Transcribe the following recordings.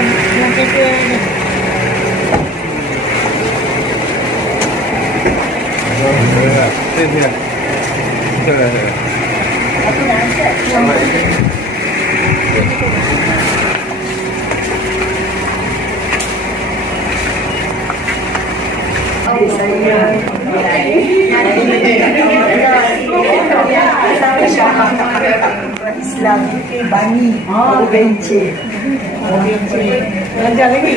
yang kita ni. Aku nak angkat yang Islam Bani Benci belajar lagi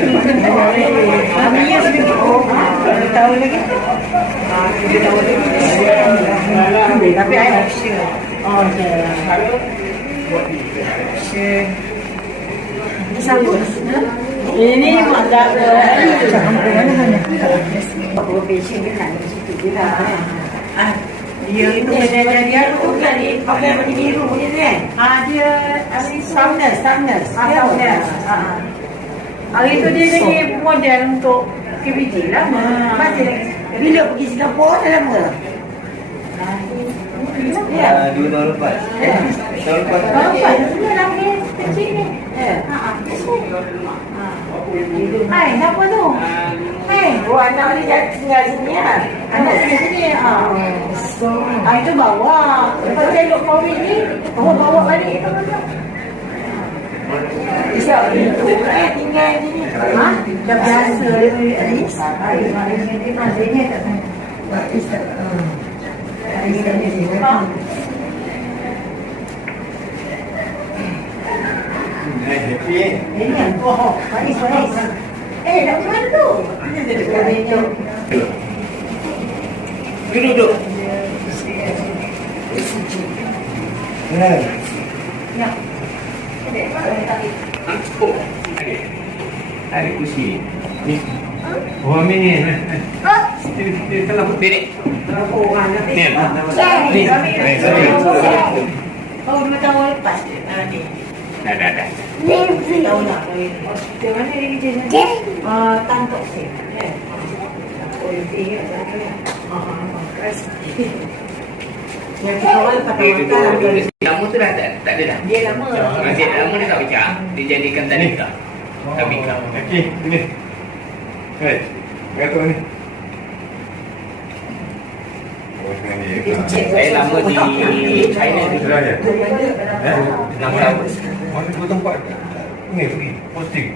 Amia sudah tahu lagi tapi I have sure sambut ini agak profesi kan situ kita dia itu dia tu kan pakai baju biru ni kan dia soundness hari itu dia jadi model untuk KBJ lama bila pergi Singapura lama Ya, 2 tahun lepas. Tahun lepas. Lagi kecil ni. Hai, siapa tu? Hai, anak dia tinggal sini ya. Anak tinggal sini. Itu bawa. Lepas saya duduk COVID ni, bawa balik. Bisa itu tinggal sini. Dah biasa. Maksudnya tak tahu. Happy Ini baik. Dah mana tu? Duduk. Ya. Hari kursi. Ni. Oh, ni. Ini kalau pendek. Ni. Oh, 2 tahun lepas. Ni. Dah. Tahu nak. Di mana dia kerja ni? Tan Tok Seng. Yang kita awal pakai makan. Lama tu dah tak ada dah. Dia lama. Masih lama dia tak pecah. Dia jadikan tadika. Tabika. Okey, ini. Hei, kata ni. Saya lama di China tu. Sebenarnya. 6 tahun. Mana dua tempat ni pergi posting.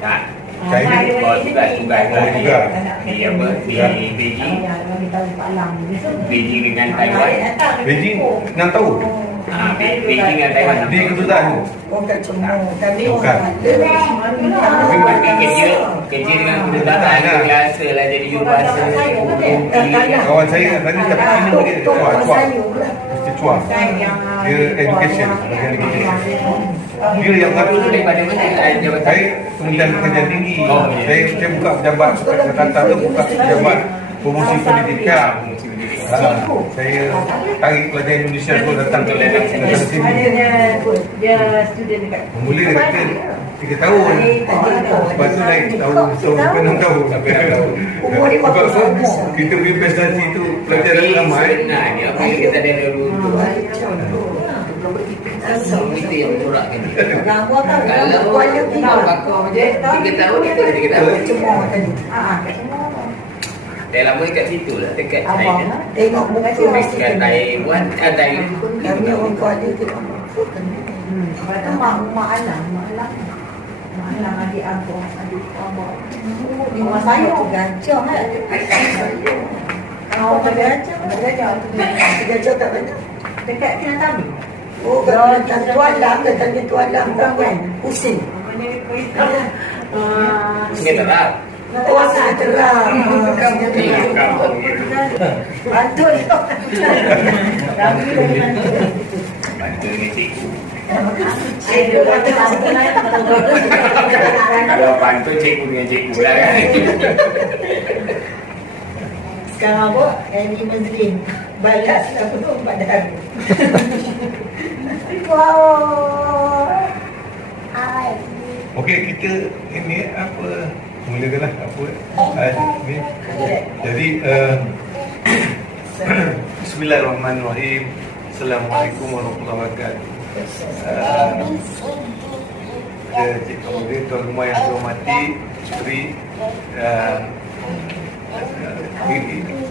Tak. China. Tugas. Juga. Di apa? Di Beijing. Beijing dengan Taiwan. Beijing 6 tahun. Beijing dengan Taiwan. Di kedutaan tu. Bukan cuma kami Bukan. Tapi pasti kerja dengan kedutaan tu biasa lah jadi jurubahasa. Kawan saya nak tanya tapi Cina dia cuak. Mesti cuak. Dia education. Bagian education. Dia yang Itu daripada mana jabatan? saya Kementerian Pendidikan Tinggi. Oh, ya. Saya buka pejabat kata tu buka pejabat promosi pendidikan. Saya tarik pelajar Indonesia tu datang ke sini. Dia student dekat. Mula dia kata 3 tahun. Lepas tu naik tahun 6 tahun. Sampai 6 tahun. Sebab kita punya prestasi tu pelajar dah ramai. Sebenarnya apa yang kita ada dulu tu kita yang mencorakkan dia. Kalau bakar je 3 tahun itu 3 tahun. Dah lama dekat situ lah, dekat China. Tengok muka Dekat Taiwan, Taiwan. kami orang tua dia tengok mak alang adik abang rumah saya tu gajah kau gajah tak banyak dekat Kinatami. Oh, Tuan Lam, katanya Tuan Lam kan? Husin. Sini tak tahu. Oh, Sinetron. Bantul. Bantu dengan cikgu. Cikgu Kalau bantu cikgu dengan cikgu lah kan. sekarang apa? Annie Mazlin. Balas apa tu? Empat dahaga. Wow. Okey, kita ini apa? Mulakanlah apa? Ni. Jadi Bismillahirrahmanirrahim. Assalamualaikum warahmatullahi wabarakatuh. pada Cik Kemudian tuan rumah yang dihormati Isteri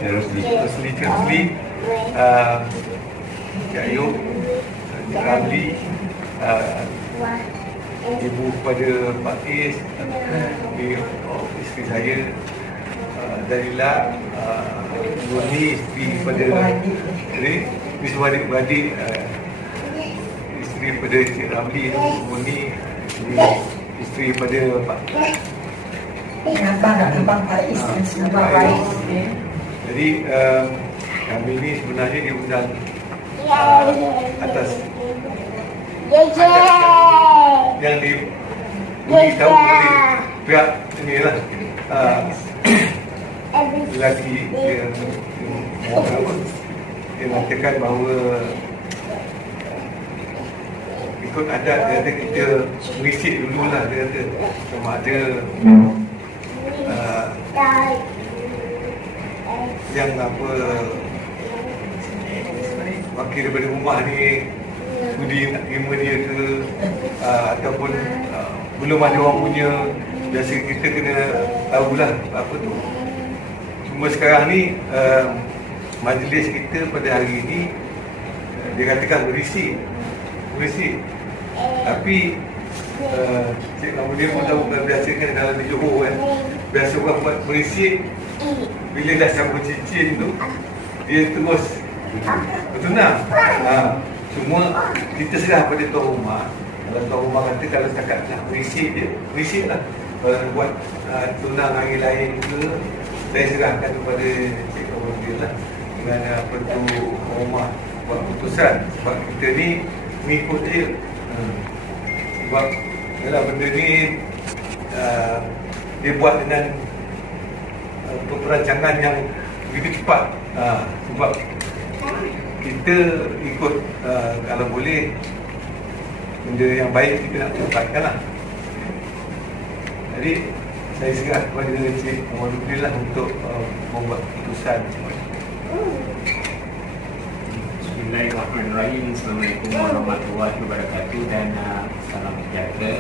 Rosli Cik Ayub, Cik Ramli, ibu kepada Pak Is, isteri saya Dalila, Nurni, isteri kepada ini semua adik-beradik, isteri kepada Cik Ramli, Nurni, isteri kepada Pak Abang Faiz dan semua Faiz. Jadi kami ni sebenarnya diundang atas yang diberitahu oleh pihak inilah lelaki yang mengatakan bahawa ikut adat dia kata kita merisik dululah, dia kata sama ada yang apa wakil daripada rumah ni sudi nak terima dia ke ataupun belum ada orang punya. Biasa kita kena tahulah apa tu. Cuma sekarang ni majlis kita pada hari ini dia katakan berisik. Tapi Cik Namuddin pun tahu kan, biasa kan dalam di Johor kan, biasa orang buat berisik bila dah campur cincin tu dia terus bertunang. Cuma kita serah pada tuan rumah. Kalau tuan rumah kata kalau setakat nak berisik je, berisik lah. Kalau nak buat tunang hari lain ke, saya serahkan kepada Cik Namuddin lah, dengan apa tu rumah buat keputusan. Sebab kita ni mengikut dia. Sebab yalah, benda ni dia buat dengan perancangan yang begitu cepat. Sebab kita ikut kalau boleh benda yang baik kita nak cepatkan lah. Jadi saya serah kepada Cik Namuddin lah untuk membuat keputusan. Bismillahirrahmanirrahim. Assalamualaikum warahmatullahi wabarakatuh dan salam sejahtera.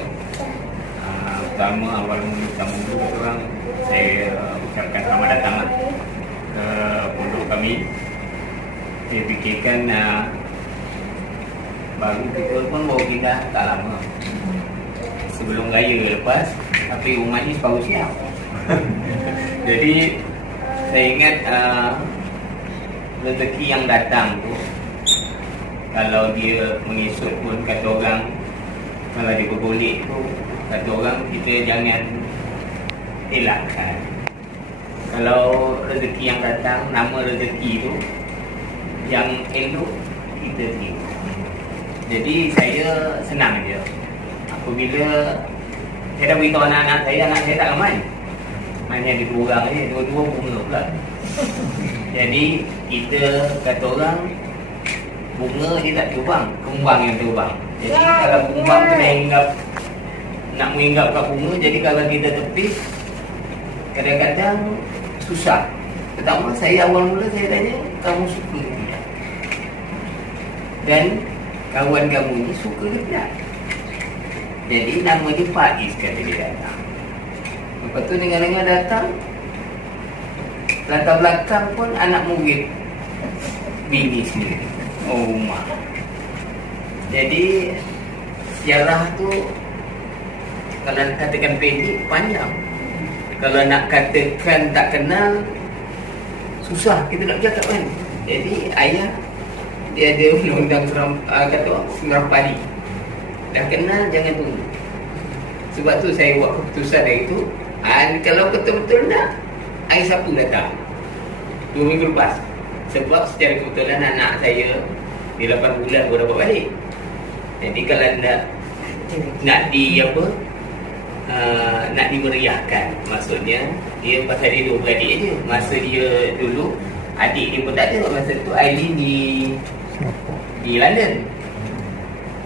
Pertama awal mula orang saya ucapkan selamat datang ke pondok kami. Saya fikirkan baru kita pun baru pindah tak lama sebelum raya lepas, tapi rumah ni separuh siap. Jadi saya ingat rezeki yang datang tu, kalau dia mengisut pun kata orang, kalau dia bergolek tu kata orang kita jangan elakkan. Kalau rezeki yang datang, nama rezeki tu yang elok kita terima. Jadi saya senang je apabila saya dah beritahu anak-anak saya tak ramai, hanya ada 2 orang je, 2 bunga pula. Jadi kita kata orang bunga dia tak terbang, kembang yang terbang. Jadi kalau kembang kena hinggap, nak menginggap kat bunga, jadi kalau kita tepis kadang-kadang susah. Pertama saya awal mula saya tanya, kamu suka ke tidak? Dan kawan kamu ni suka ke tidak? Jadi nama dia Faiz kata dia datang. Lepas tu dengar-dengar datang, latar belakang pun anak murid bini sendiri, rumah. Jadi sejarah tu kalau nak katakan pendek, panjang. Kalau nak katakan tak kenal, susah kita nak bercakap kan. Jadi ayah dia ada undang-undang kata Seram Padi. Dah kenal jangan tunggu. Sebab tu saya buat keputusan dari itu. Kalau betul-betul nak, hari Sabtu datang 2 minggu lepas. Sebab secara kebetulan anak saya di 8 bulan baru dapat balik. Jadi kalau nak nak dimeriahkan, maksudnya dia pasal dia 2 beradik je. Masa dia dulu adik dia pun tak ada. Masa tu Aileen di London.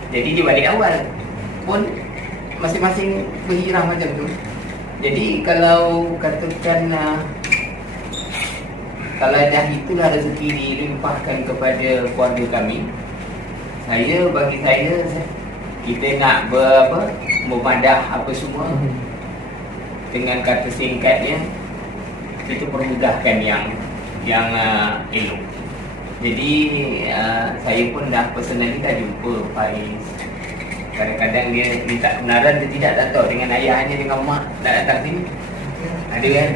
Jadi dia balik awal pun masing-masing berhijrah macam tu. Jadi kalau katakan kalau dah itulah rezeki dilimpahkan kepada keluarga kami, bagi saya kita nak memadah apa semua dengan kata singkatnya, kita permudahkan yang elok. Jadi saya pun dah personally dah jumpa Faiz. Kadang-kadang dia minta kebenaran, dia tidak tak tahu dengan ayahnya, dengan mak nak datang sini. Ada kan?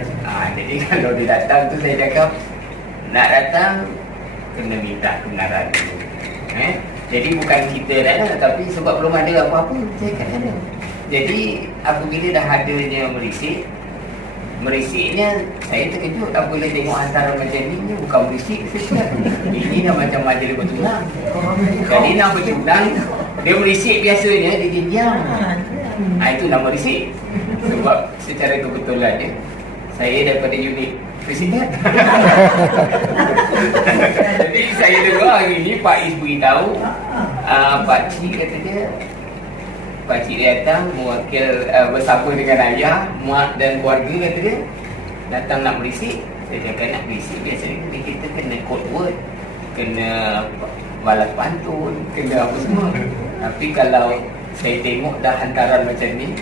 Jadi kalau dia datang tu saya cakap, nak datang kena minta kebenaran dulu. Jadi bukan kita dah, tapi sebab belum ada apa-apa, saya kata ada. Jadi apabila dah adanya merisiknya, saya terkejut apabila tengok hantaran macam ni bukan merisik. Ini dah macam majlis bertunang. Jadi nak bertunang, dia merisik biasanya, dia diam. Itu nama merisik. Sebab secara kebetulannya saya daripada unit presiden. Jadi saya dengar hari ni Pak Is beritahu, Pak Cik kata dia, Pak Cik datang mewakil bersama dengan ayah, mak dan keluarga, kata dia datang nak berisik. Saya cakap nak berisik biasanya kita kena code word, kena balas pantun, kena apa semua. Tapi kalau saya tengok dah hantaran macam ni,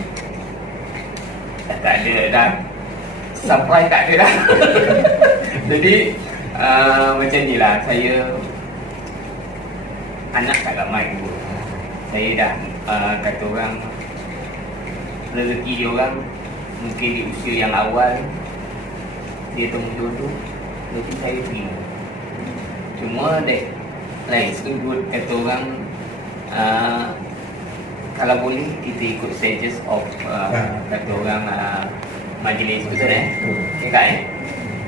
dah tak ada dah, sampai tak ada dah. Jadi macam ni lah, saya anak tak ramai dua. Saya dah kata orang, rezeki dia orang mungkin di usia yang awal dia temu jodoh, jadi saya terima. Cuma lain sudut kata orang, kalau boleh kita ikut stages of kata orang majlis, betul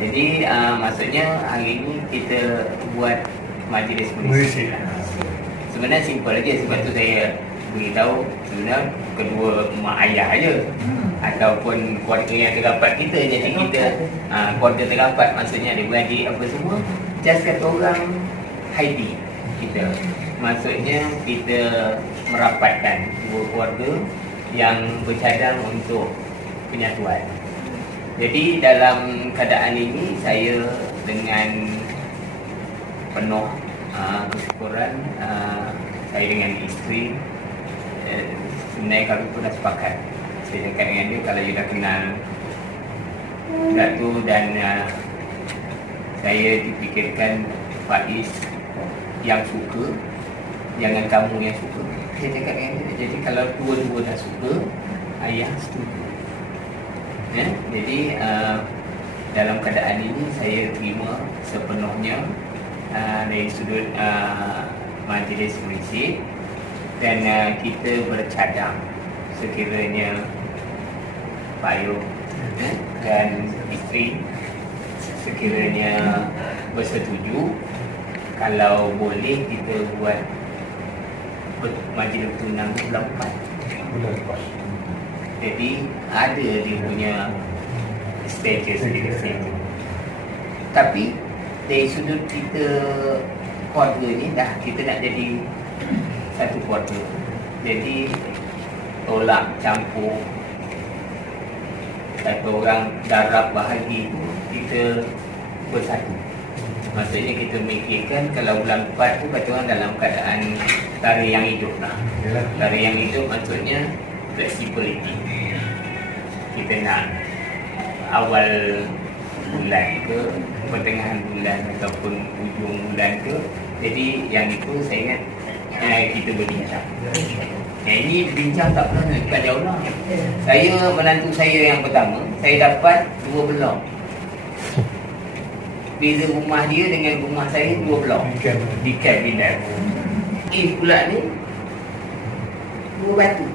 Jadi maksudnya hari ni kita buat majlis berisik. Sebenarnya simple aja, sebab tu saya beritahu sebenarnya kedua mak ayah aja ataupun keluarga yang terdapat kita. Jadi kita keluarga terdapat, maksudnya adik-beradik apa semua, just kata orang high tea kita. Maksudnya kita merapatkan dua keluarga yang bercadang untuk penyatuan. Jadi dalam keadaan ini saya dengan penuh kesyukuran, saya dengan isteri sebenarnya kami pun dah sepakat. Saya cakap dengan dia, kalau you dah kenal Datuk dan saya dipikirkan Faiz yang suka, jangan kamu yang suka. Saya cakap dengan dia, jadi kalau dua-dua dah suka, ayah setuju. Jadi dalam keadaan ini saya terima sepenuhnya dari sudut majlis berisik, dan kita bercadang sekiranya Pak Ayub dan isteri sekiranya bersetuju, kalau boleh kita buat majlis tunang bulan 4. Jadi ada dia punya stages di situ. Tapi dari sudut kita keluarga ni dah, kita nak jadi satu keluarga. Jadi tolak campur kata orang darab bahagi tu, kita bersatu. Maksudnya kita mikirkan kalau bulan 4 tu kata orang dalam keadaan tarikh yang hidup lah. Tarikh yang hidup maksudnya flexibility. Kita nak awal bulan ke, pertengahan bulan ataupun hujung bulan ke. Jadi yang itu saya ingat kita berbincang. Ini bincang tak pernah dekat jauh lah. Saya, menantu saya yang pertama, saya dapat 2 blok. Beza rumah dia dengan rumah saya 2 blok di Camp Bindar. Pula ni 2 batu.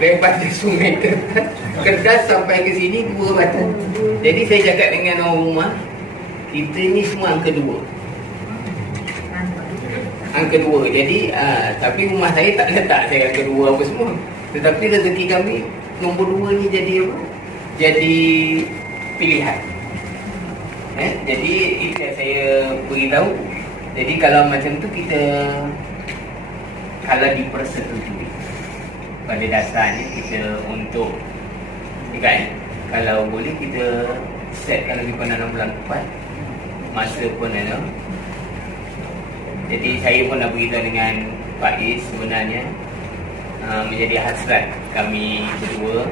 Lepas di Sungai Kedas sampai ke sini 2 batu. Jadi saya cakap dengan orang rumah, kita ni semua angka 2. Angka 2. Jadi tapi rumah saya tak letak saya angka 2 apa semua. Tetapi rezeki kami nombor 2 ni jadi apa? Jadi pilihan. Jadi itu yang saya beritahu. Jadi kalau macam tu kita, kalau dipersetujui, pada dasarnya kita untuk kalau boleh kita set, kalau di dalam bulan 4 masa pun ada. Jadi saya pun dah beritahu dengan Faiz, sebenarnya menjadi hasrat kami berdua,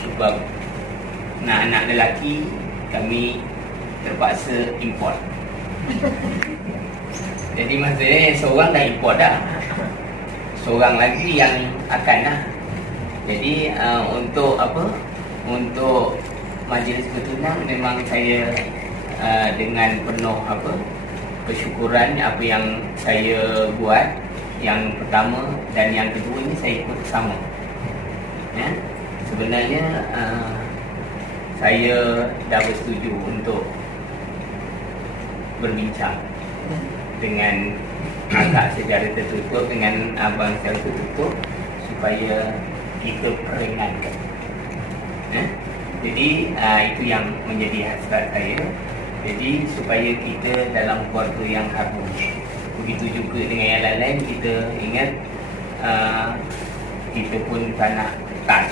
sebab anak-anak lelaki kami terpaksa import. Jadi maksudnya seorang dah import dah, seorang lagi yang akan lah. Jadi untuk apa? Untuk majlis bertunang memang saya dengan penuh kesyukuran apa yang saya buat. Yang pertama dan yang kedua ni saya ikut sama. Ya? Sebenarnya saya dah bersetuju untuk berbincang dengan akak secara tertutup, dengan abang secara tertutup, supaya kita peringatkan. Jadi itu yang menjadi hasrat saya. Jadi supaya kita dalam keluarga yang harmonis. Begitu juga dengan yang lain-lain, kita ingat kita pun tak nak touch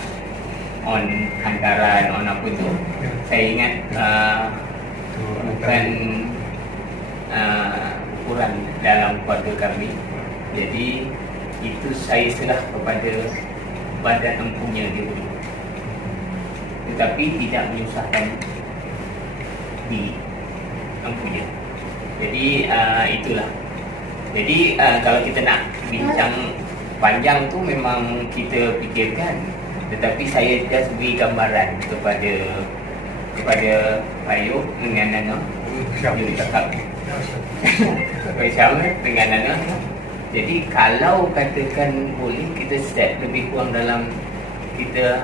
on hantaran, on apa tu. Saya ingat bukan ukuran dalam keluarga kami. Jadi itu saya serah kepada badan empunya dia dulu, tetapi tidak menyusahkan di empunya. Jadi itulah. Jadi kalau kita nak bincang panjang tu memang kita fikirkan, tetapi saya just beri gambaran kepada Pak Ayub dengan Nana. Jadi cakap bersama dengan Nana. Jadi kalau katakan boleh kita set lebih kurang dalam, kita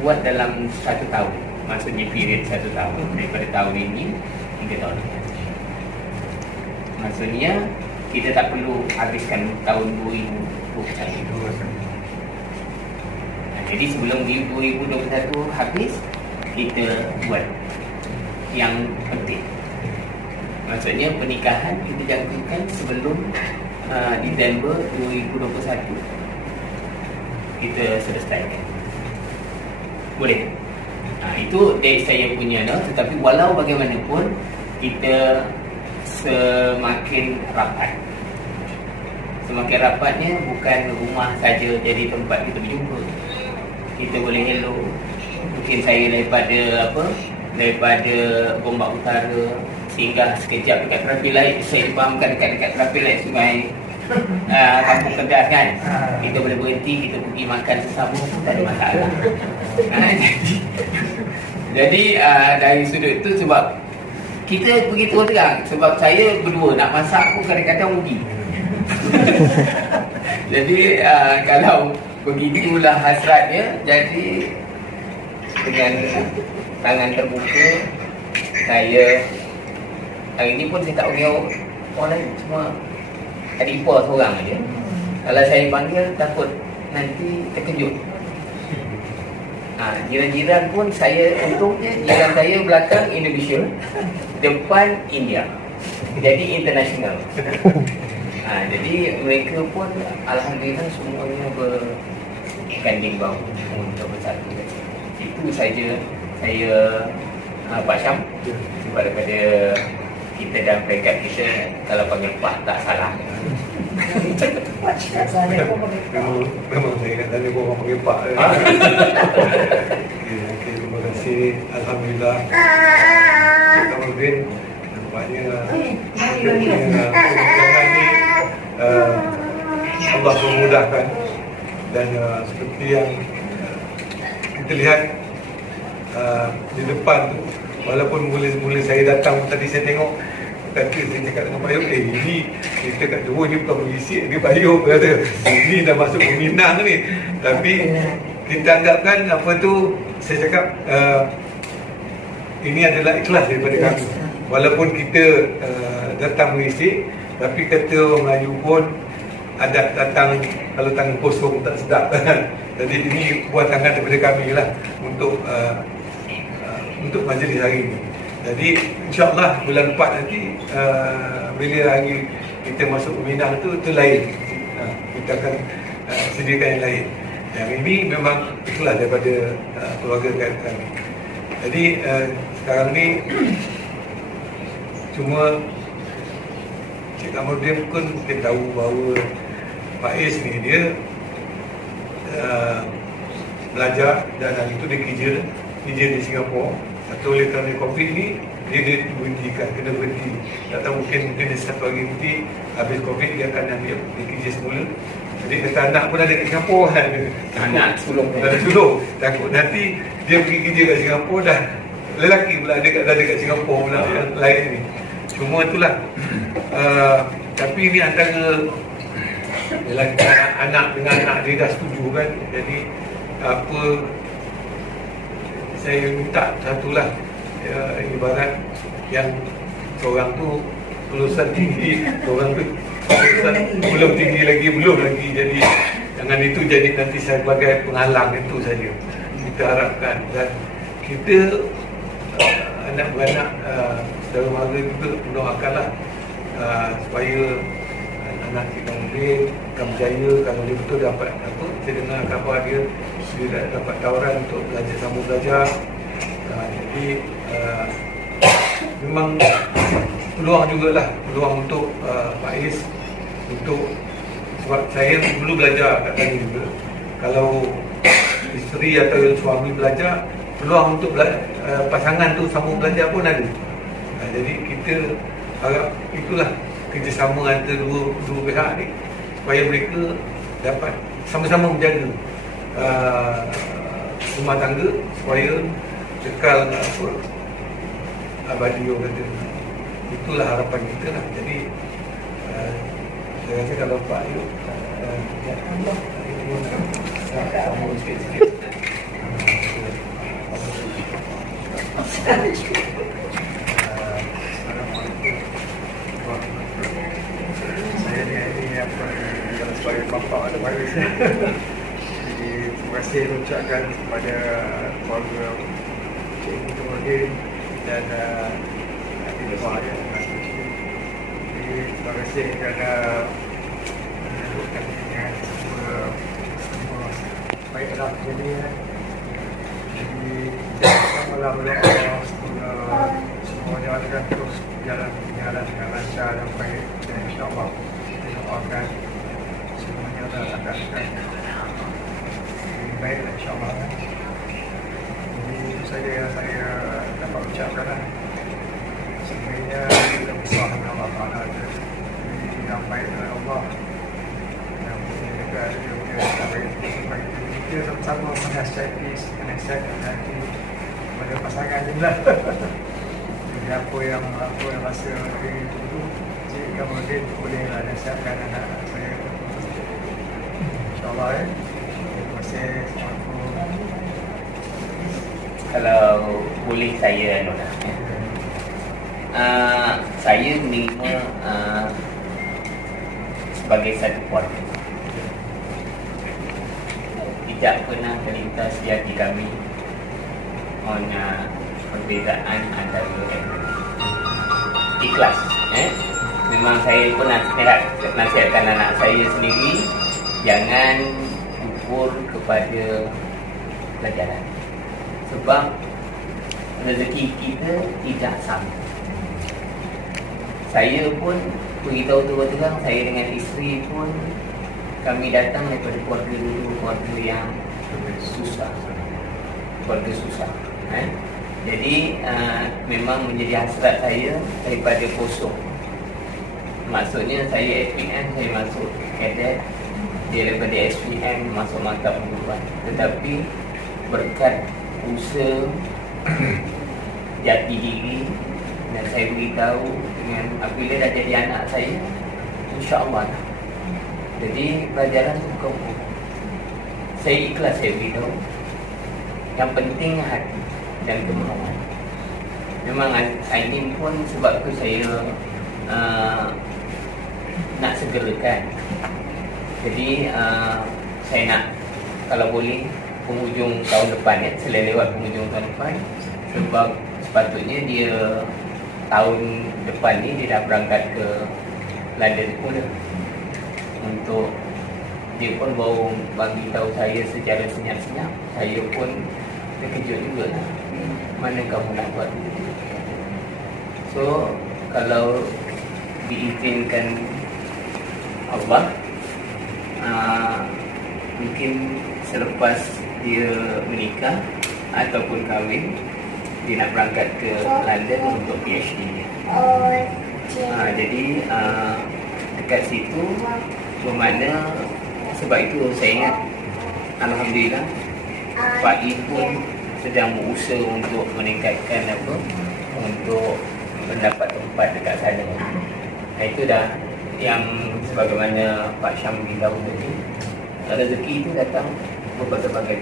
buat dalam 1 tahun, maksudnya period 1 tahun daripada tahun ini hingga tahun ini. Maksudnya kita tak perlu habiskan tahun 2021. Jadi sebelum 2021 habis, kita buat yang penting. Maksudnya pernikahan kita jangkakan sebelum Disember 2021 kita selesaikan. Boleh? Itu dari saya punya, tetapi walau bagaimanapun kita semakin rapat. Semakin rapatnya bukan rumah saja jadi tempat kita berjumpa. Kita boleh hello. Mungkin saya daripada Gombak Utara singgah sekejap dekat traffic light. Saya dipahamkan dekat traffic light Sungai Kampung Kedas kan. Kita boleh berhenti, kita pergi makan sesama, tak ada masalah. Jadi dari sudut itu, sebab kita pergi terus terang, sebab saya berdua nak masak pun kadang-kadang rugi. Jadi kalau begitulah hasratnya, jadi dengan tangan terbuka saya hari ni pun saya tak panggil orang lain, cuma adik ipar seorang aja. Kalau saya panggil takut nanti terkejut. Jiran-jiran pun saya, untungnya jiran saya belakang Indonesia, depan India, jadi international. Jadi mereka pun alhamdulillah semuanya berganding bahu untuk bersatu. Itu saja saya Pak Syam, daripada kita dan peringkat kita, kalau panggil Pak tak salah. Memang saya ingat tadi orang panggil Pak. Okay, terima kasih. Alhamdulillah Cik Kamarudin, nampaknya perbincangan ni Allah memudahkan. Dan seperti yang kita lihat di depan tu, walaupun mula saya datang tadi, saya tengok kata, saya cakap dengan Pak Ayub, ini kita kat dua ni bukan mengisik dia Pak Ayub kata, ini dah masuk peminang ni. Tapi kita anggapkan apa tu, saya cakap ini adalah ikhlas daripada kami. Walaupun kita datang mengisik, tapi kata orang Melayu pun adat datang kalau tangan kosong tak sedap. Jadi ini buat tangan daripada kami lah untuk majlis hari ini. Jadi insyaAllah bulan 4 nanti bila hari kita masuk peminang tu lain. Kita akan sediakan yang lain. Yang ini memang ikhlas daripada keluarga kami. Jadi sekarang ni cuma Cik Kamarudin pun kita tahu bahawa Pak Is ni dia belajar dan hari itu dia kerja di Singapura. Atau oleh kerana COVID ni dia berhentikan, kena berhenti. Tak tahu mungkin dia satu hari nanti habis COVID dia akan ambil dia kerja semula. Jadi kata anak pun ada kat Singapura kan. Anak sulung. Ada sulung. Takut nanti dia pergi kerja kat Singapura dah lelaki pula ada kat Singapura pula yang lain ni. Cuma itulah. Tapi ni antara lelaki, anak dengan anak dia dah setuju kan. Jadi apa saya minta satulah ibarat yang seorang tu lulusan tinggi, seorang tu belum tinggi lagi, jadi jangan itu jadi nanti sebagai penghalang, itu saja kita harapkan. Dan kita anak beranak saudara mara juga mendoakanlah supaya anak kita mungkin akan berjaya. Kalau dia betul dapat apa, saya dengar khabar dia dapat tawaran untuk sambung belajar. Jadi memang peluang jugalah, peluang untuk Pak Is untuk, sebab saya dulu belajar kat tadi juga. Kalau isteri atau suami belajar, peluang untuk pasangan tu sambung belajar pun ada. Jadi kita harap itulah kerjasama antara dua pihak ni supaya mereka dapat sama-sama menjaga rumah tangga supaya kekal abadi orang kata. Itulah harapan kita lah. Jadi saya rasa kalau Pak Ayub sambung sikit-sikit. Saya ni apa sebagai bapa ada waris. Jadi terima kasih ucapkan kepada keluarga Cik Nurdin dan Nabi Tuhan yang jadi terima kasih kerana kami dengan semua baiklah. Jadi malam oleh Allah semuanya akan terus jalan dengan lancar dan baik, dan insyaAllah kita doakan semuanya akan lebih baik insyaAllah. Jadi itu saja yang saya dapat ucapkan. Sebenarnya kita besar dengan Allah Ta'ala, jadi yang baik dengan Allah, yang mungkin juga dia punya baik supaya kita sama-sama menasihati hati pada pasangan je lah. Jadi apa yang rasa diri dulu, Cik Kamarudin bolehlah nasihatkan anak saya. InsyaAllah terima kasih. Assalamualaikum. Kalau boleh saya Nona, saya menerima sebagai satu keluarga. Tidak pernah terlintas di hati kami perbezaan antara ikhlas. Memang saya pun nasihatkan anak saya sendiri, jangan ukur kepada pelajaran, sebab rezeki kita tidak sama. Saya pun beritahu terang, saya dengan isteri pun kami datang daripada keluarga dulu, keluarga yang susah, keluarga susah. Jadi memang menjadi hasrat saya daripada kosong. Maksudnya saya SPM, saya masuk kadet, dia daripada SPM masuk maktab perguruan. Tetapi berkat usaha jati diri, dan saya beritahu dengan apabila dah jadi anak saya, insya-Allah. Jadi pelajaran tu bukan buku. Saya ikhlas, saya beritahu. Yang penting hati dan kemauan. Memang ini pun sebab tu saya nak segerakan. Jadi saya nak, kalau boleh penghujung tahun depan, selain lewat penghujung tahun depan, sebab sepatutnya dia tahun depan ni dia dah berangkat ke London pula. Untuk dia pun baru bagi tahu saya secara senyap-senyap. Saya pun terkejut juga lah. Mana kamu nak buat begitu? So kalau diizinkan Allah, mungkin selepas dia menikah ataupun kahwin, dia nak berangkat ke London untuk PhD dia. Jadi dekat situ bermakna, sebab itu saya ingat alhamdulillah Pak I pun sedang berusaha untuk meningkatkan untuk mendapat tempat dekat sana. Itu dah yang sebagaimana Pak Syam beritahu tadi, rezeki itu datang berbagai-bagai.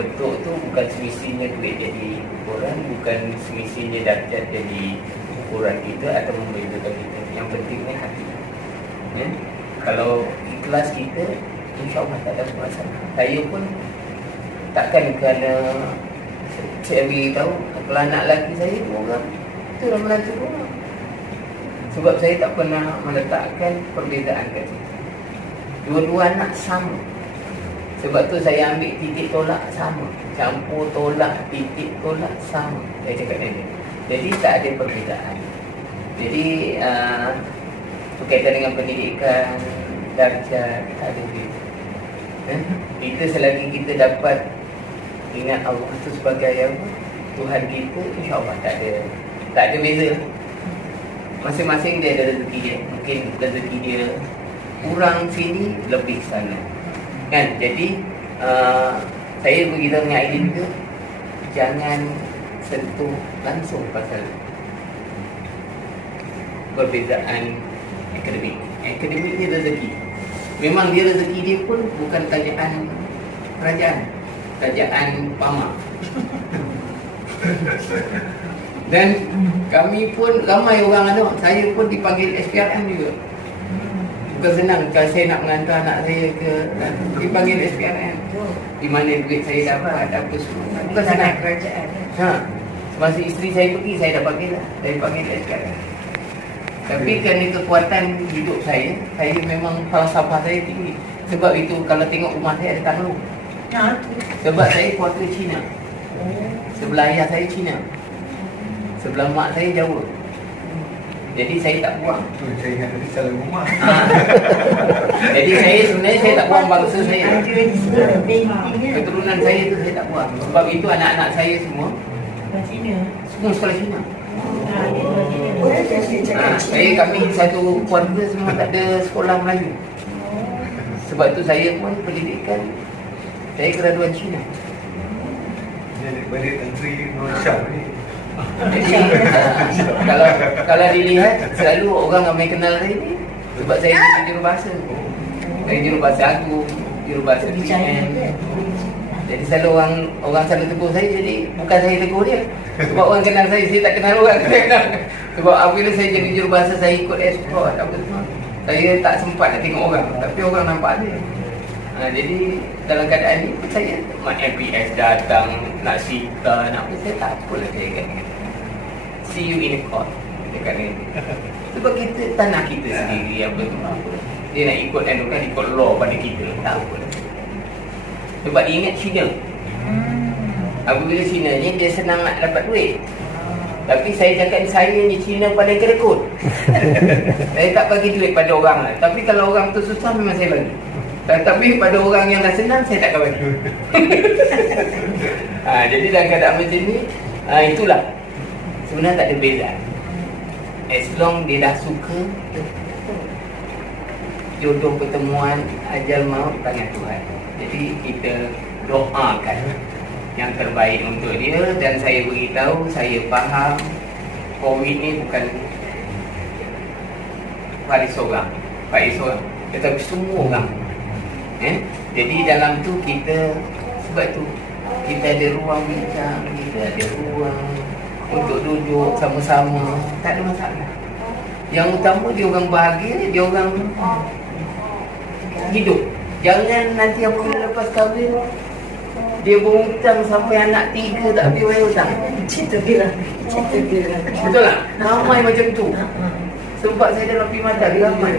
Bentuk tu bukan semestinya duit jadi ukuran, bukan semestinya darjat jadi ukuran kita atau membezakan kita. Yang pentingnya hati. Kalau ikhlas kita, insya-Allah tak ada masalah. Saya pun takkan kerana saya beritahu kalau anak lelaki saya 2 orang, itu dah menantu 2 orang. Sebab saya tak pernah meletakkan perbezaan kat situ. Dua-dua anak sama. Sebab tu saya ambil titik tolak sama, campur tolak, titik tolak sama. Saya cakap dengan dia. Jadi tak ada perbezaan. Jadi berkaitan dengan pendidikan, darjat, tak ada beza. Kita selagi kita dapat ingat Allah itu sebagai apa? Tuhan kita, insya-Allah tak ada beza. Masing-masing dia ada rezeki dia. Mungkin rezeki dia kurang sini, lebih sana. Kan? Jadi saya beritahu dengan Aidin ke, jangan sentuh langsung pasal perbezaan akademik. Akademik dia rezeki. Memang dia rezeki dia pun bukan tajaan kerajaan, tajaan pama. Dan kami pun ramai orang anak, saya pun dipanggil SPRM juga. Bukan senang kalau saya nak mengantar anak saya ke, dipanggil SPRM. Di mana duit saya dapat, apa semua. Bukan senang. Semasa isteri saya pergi, saya dah panggil lah. Saya panggil SPRM. Tapi kerana kekuatan hidup saya memang falsafah saya tinggi. Sebab itu kalau tengok rumah saya ada tanglung. Sebab saya keluarga Cina. Sebelah ayah saya Cina, sebelah mak saya Jawa. Jadi saya tak buang. Saya ingat tadi salah rumah. Jadi saya sebenarnya saya tak buang bangsa saya. Keturunan saya tu saya tak buang. Sebab itu anak-anak saya semua sekolah Cina. Kami satu keluarga semua tak ada sekolah Melayu. Sebab tu saya pun pendidikan, saya graduan Cina. Jadi balik Menteri Nur Syam ni. Jadi kalau dilihat selalu orang ramai kenal saya ni sebab saya jadi jurubahasa. Saya jurubahasa agung, jurubahasa PN. Jadi selalu orang selalu tegur saya, jadi bukan saya tegur dia. Sebab orang kenal saya tak kenal orang. Sebab apabila saya jadi jurubahasa, saya ikut ekspor apa semua. Saya tak sempat nak tengok orang, tapi orang nampak dia. Jadi dalam keadaan ni saya mak MPS datang nak sita nak apa, saya tak apalah saya kata. See you in court dekat ni. Sebab kita tanah kita sendiri apa tu. Dia nak ikut kan ikut law pada kita. Tak apa. Sebab dia ingat Cina. Apabila Cina ni dia senang nak dapat duit. Tapi saya cakap saya ni Cina paling kerekut. Saya tak bagi duit pada orang lah. Tapi kalau orang tu susah memang saya bagi. Tapi pada orang yang dah senang saya takkan bagi. Jadi dalam keadaan macam ni, itulah sebenarnya tak ada beza. As long dia dah suka, jodoh pertemuan, ajal maut tangan Tuhan. Jadi kita doakan yang terbaik untuk dia. Dan saya beritahu, saya faham COVID ni bukan Faris seorang, tetapi semua orang. Jadi dalam tu kita, sebab tu kita ada ruang bincang, kita ada ruang untuk duduk sama-sama, tak ada masalah. Yang utama dia orang bahagia, dia orang hidup. Jangan nanti apabila lepas kahwin dia berhutang sampai anak 3 tak habis bayar hutang. Cerita bila. Betul tak? Ramai macam tu. Sebab saya dalam perkhidmatan dia ramai.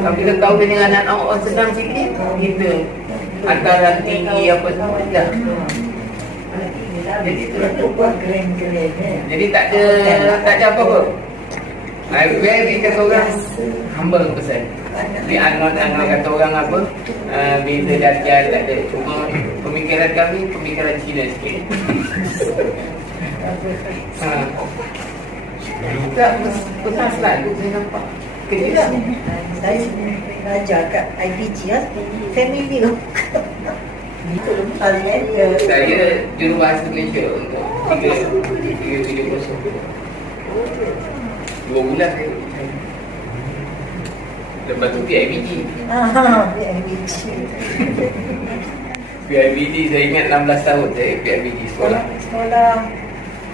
Tapi kita tahu dengan anak orang sedang sikit, kita hantaran tinggi apa semua dah. Jadi tu lah. Jadi tak ada apa-apa. I very kata orang humble person. Di anot-anot kata orang apa, bila Dajjal tak ada. Cuma pemikiran kami, pemikiran Cina sikit. Tak, pernah selalu saya nampak kerja sini. Saya belajar kat IPG lah, family tu. Itu lepas kan. Saya jurubahasa Malaysia untuk 370. 2 bulan saya. Lepas tu PIBG. IPG. PIBG saya ingat 16 tahun saya PIBG sekolah. Sekolah.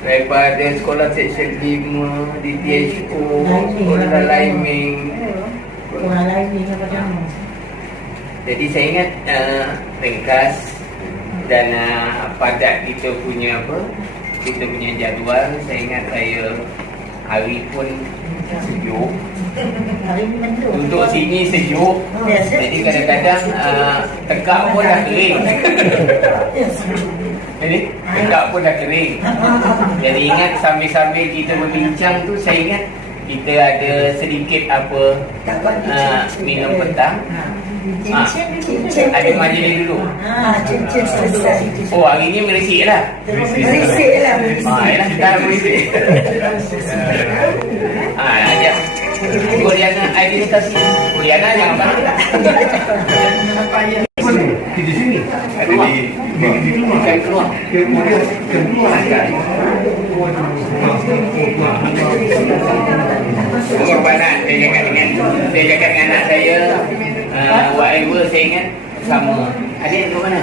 Daripada sekolah Seksyen 5, DTHO, sekolah Laiming. Orang lain ni apa nama? Jadi saya ingat ringkas dan padat kita punya apa, kita punya jadual. Saya ingat saya hari pun sejuk, Hari ni mendung. duduk sini sejuk. Yes. Jadi kadang-kadang tekak pun dah kering. Jadi tekak pun dah kering. Jadi ingat sambil-sambil kita berbincang tu, saya ingat kita ada sedikit apa minum petang. Cincin. Ada majlis dulu. Cincin selesai. Oh, hari ni meresik lah. Berisik lah. Yalah, kita dah meresik. Ajak Koreana identitas. Koreana jangan banyak. Di sini. Ada di rumah. Bukan keluar. Keluar. Pengorbanan saya cakap dengan anak saya, whatever saya ingat sama. Adik kat mana?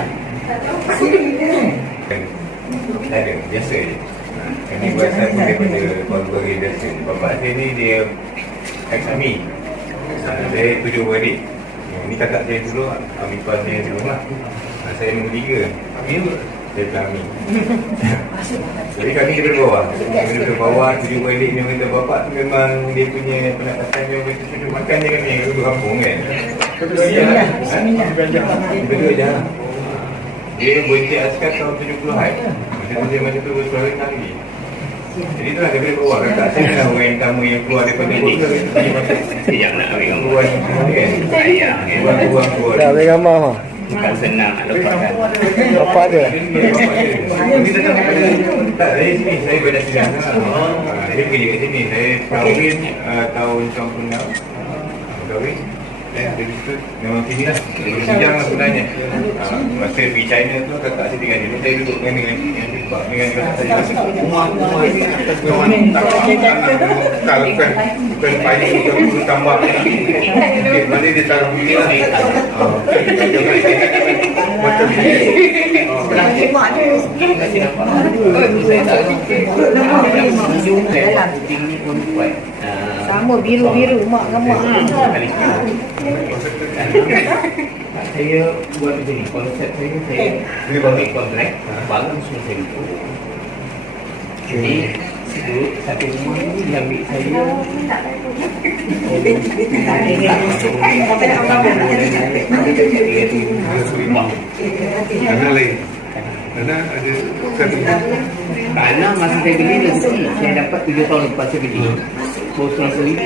Tak ada, biasa je. Kami buat satu daripada keluarga biasa. Bapak saya ni dia ex-army. Saya 7 beradik. Ni kakak saya dulu, Amipah saya dulu lah. Saya nombor 3. Saya kami. Jadi kami daripada bawah. Kami daripada bawah, 7 beradik ni kata bapak tu memang dia punya pendapatan dia kata sudut makan dia kami yang duduk kampung kan. Betul je. Dia berhenti askar tahun 70-an. Masa tu dia macam tu bersuara tinggi. Jadi itulah daripada bawah. Kakak saya adalah orang yang pertama yang keluar daripada bawah. Sejak nak ambil gambar. Keluar kan. Keluar. Dah ambil gambar mah. Bukan senang nak lepaskan. Bapak ada. Tak, saya sini. Saya berada sini. Saya pergi kat sini. Saya kahwin tahun 96. Kahwin. Dan dari situ memang sini lah. Sejam lah sebenarnya. Masa pergi China tu kakak saya tinggal sini. Saya duduk dengan kakak saya. Rumah ni atas memang tak bukan payung, bukan tambah. Mana dia taruh begini lah. Macam ni. Mak dia. Saya tak tahu. Tinggi pun kuat. Sama biru-biru mak dengan mak. Saya buat macam ni. Konsep saya bagi kontrak bangun semua saya itu. Jadi satu rumah ni dia ambil saya. Ada lain. Ada satu. Tanah masa saya beli rezeki saya dapat 7 tahun lepas saya beli. Bos 100,000